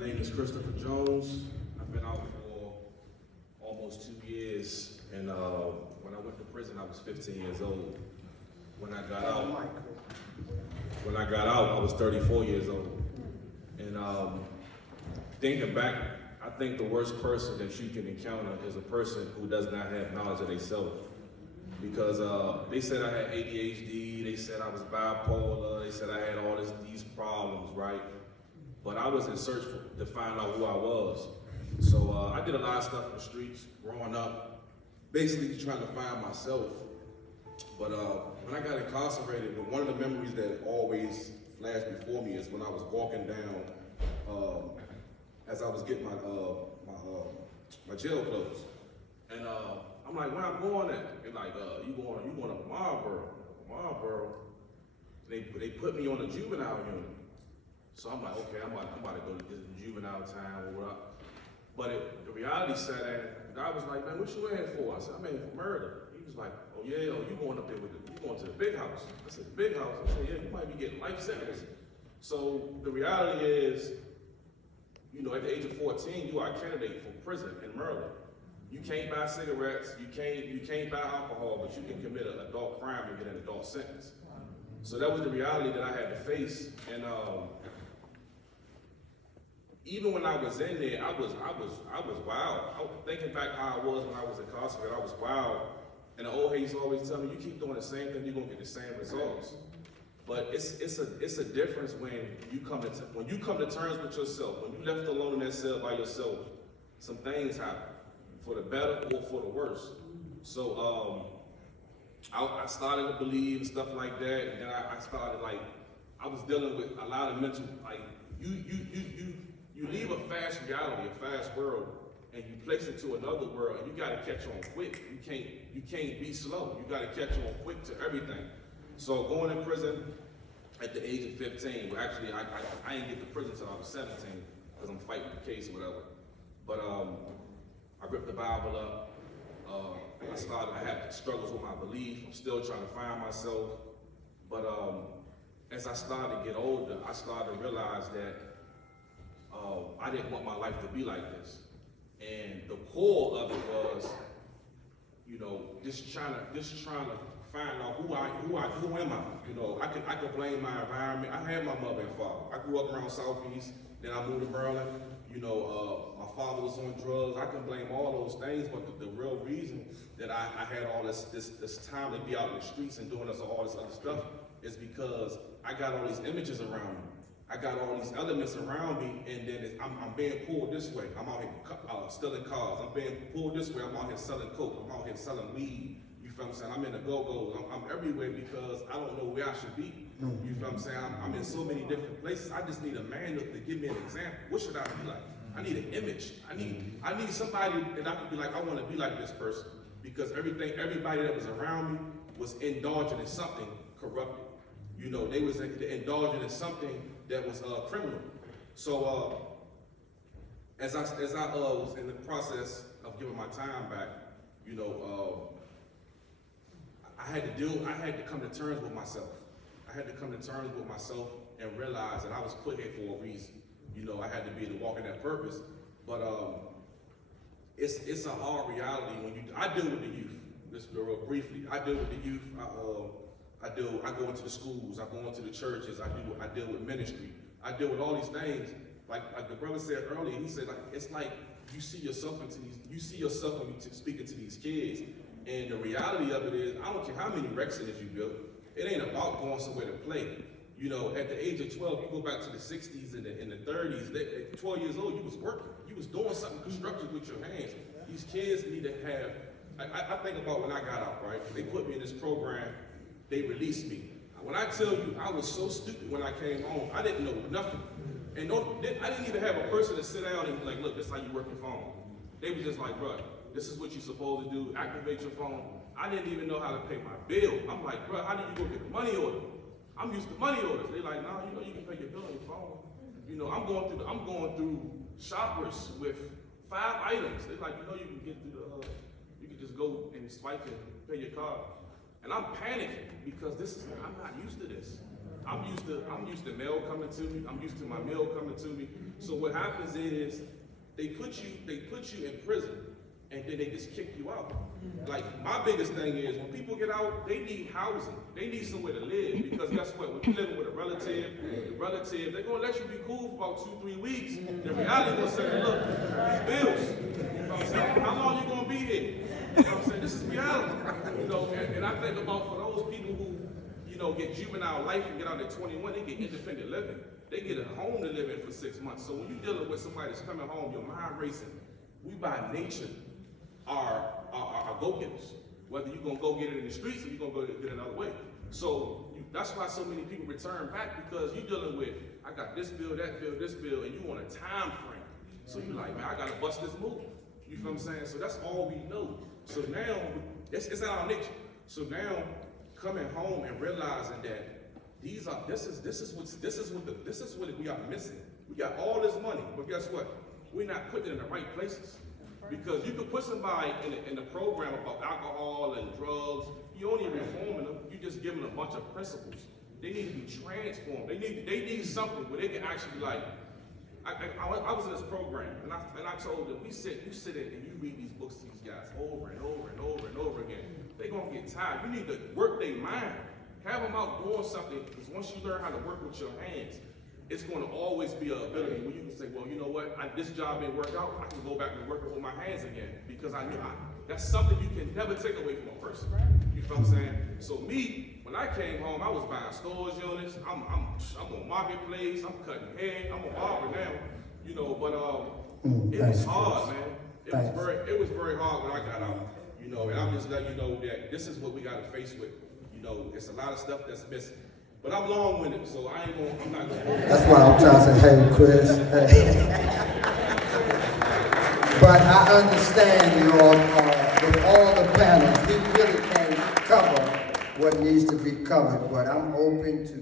My name is Christopher Jones. I've been out for almost 2 years, and when I went to prison, I was 15 years old. When I got out, I was 34 years old. And thinking back, I think the worst person that you can encounter is a person who does not have knowledge of themselves. Because they said I had ADHD, they said I was bipolar, they said I had all these problems, right? But I was in search to find out who I was. So I did a lot of stuff in the streets growing up, basically trying to find myself. But when I got incarcerated, one of the memories that always flashed before me is when I was walking down as I was getting my jail clothes. And I'm like, where I'm going at? They're like, you going up Marlboro. They put me on a juvenile unit. So I'm like, okay, I'm about to go to this juvenile time or whatever. But the reality set in, the guy was like, man, what you in for? I said, I'm in for murder. He was like, oh yeah, you going up there you going to the big house. I said, the big house? I said, yeah, you might be getting life sentence. So the reality is, you know, at the age of 14, you are a candidate for prison in Maryland. You can't buy cigarettes, you can't buy alcohol, but you can commit an adult crime and get an adult sentence. So that was the reality that I had to face. And even when I was in there, I was wild. Thinking back how I was when I was incarcerated, I was wild. And the old heads always tell me, you keep doing the same thing, you're gonna get the same results. But it's a difference when you come to terms with yourself. When you left alone in that cell by yourself, some things happen, for the better or for the worse. So I started to believe and stuff like that, and then I started I was dealing with a lot of mental, you leave a fast reality, a fast world, and you place it to another world, and you gotta catch on quick. You can't be slow. You gotta catch on quick to everything. So going in prison at the age of 15, well actually I didn't get to prison until I was 17, because I'm fighting the case or whatever. But I ripped the Bible up. I had struggles with my belief. I'm still trying to find myself. But as I started to get older, I started to realize that I didn't want my life to be like this. And the core of it was, you know, just trying to find out who am I? You know, I could blame my environment. I had my mother and father. I grew up around Southeast, then I moved to Maryland. You know, my father was on drugs. I can blame all those things, but the real reason that I had all this time to be out in the streets and doing all this other stuff is because I got all these images around me. I got all these elements around me, and then I'm being pulled this way. I'm out here stealing cars. I'm being pulled this way. I'm out here selling coke. I'm out here selling weed. You feel what I'm saying? I'm in the go-go's. I'm everywhere because I don't know where I should be. You feel what I'm saying? I'm in so many different places. I just need a manual to give me an example. What should I be like? I need an image. I need somebody that I could be like, I want to be like this person. Because everybody that was around me was indulging in something corrupted. You know, they was indulging in something that was criminal. So as I was in the process of giving my time back, you know, I had to come to terms with myself. I had to come to terms with myself and realize that I was put here for a reason. You know, I had to be able to walk in that purpose. But it's a hard reality when I deal with the youth. Just real briefly, I deal with the youth. I go into the schools, I go into the churches, I deal with ministry, I deal with all these things. Like the brother said earlier, he said it's like you see yourself when you're speaking to these kids. And the reality of it is, I don't care how many rec centers you build, it ain't about going somewhere to play. You know, at the age of 12, you go back to the 60s and the 30s, at 12 years old, you was working. You was doing something constructive with your hands. These kids need to have, I think about when I got out, right? They put me in this program, they released me. When I tell you, I was so stupid when I came home, I didn't know nothing. And I didn't even have a person to sit down and be like, look, this is how you work your phone. They was just like, bro, this is what you're supposed to do, activate your phone. I didn't even know how to pay my bill. I'm like, bro, how do you go get the money order? I'm used to money orders. They're like, nah, you know, you can pay your bill on your phone. You know, I'm going through shoppers with 5 items. They're like, you know, you can get through you can just go and swipe and pay your card. And I'm panicking because I'm not used to this. I'm used to mail coming to me. I'm used to my mail coming to me. So what happens is they put you in prison, and then they just kick you out. Like, my biggest thing is when people get out, they need housing. They need somewhere to live, because guess what? When you're living with a relative, they're gonna let you be cool for about 2-3 weeks. The reality gonna say, look, these bills. You know what I'm saying? How long you gonna be here? You know what I'm saying? This is reality. You know, and I think about for those people who, you know, get juvenile life and get out at 21, they get independent living. They get a home to live in for 6 months. So when you're dealing with somebody that's coming home, your mind racing, we by nature are go-getters. Whether you're gonna go get it in the streets or you're gonna go get it another way. So that's why so many people return back, because you're dealing with, I got this bill, that bill, this bill, and you want a time frame. So you're like, man, I gotta bust this move. You feel what I'm saying? So that's all we know. So now, it's in our nature. So now, coming home and realizing that this is what we are missing. We got all this money, but guess what? We're not putting it in the right places. Because you could put somebody in a program about alcohol and drugs. You only reforming them. You just giving them a bunch of principles. They need to be transformed. They need something where they can actually be like. I was in this program, and I told them, you sit in and you read these books to these guys over and over and over and over again. They're gonna get tired. You need to work their mind. Have them out doing something, because once you learn how to work with your hands, it's going to always be an ability where you can say, well, you know what, this job didn't work out, I can go back to working with my hands again, because I knew that's something you can never take away from a person. You feel what I'm saying? So me, when I came home, I was buying storage units, I'm on Marketplace, I'm cutting hair, I'm a barber now, you know, but it was hard, man. It was very hard when I got out, you know, and I'm just letting you know that this is what we got to face with. You know, it's a lot of stuff that's missing. But I'm long-winded, so I'm not going to. That's why I'm trying to say, hey, Chris. But I understand, you know, with all the panels, we really can't cover what needs to be covered, but I'm open to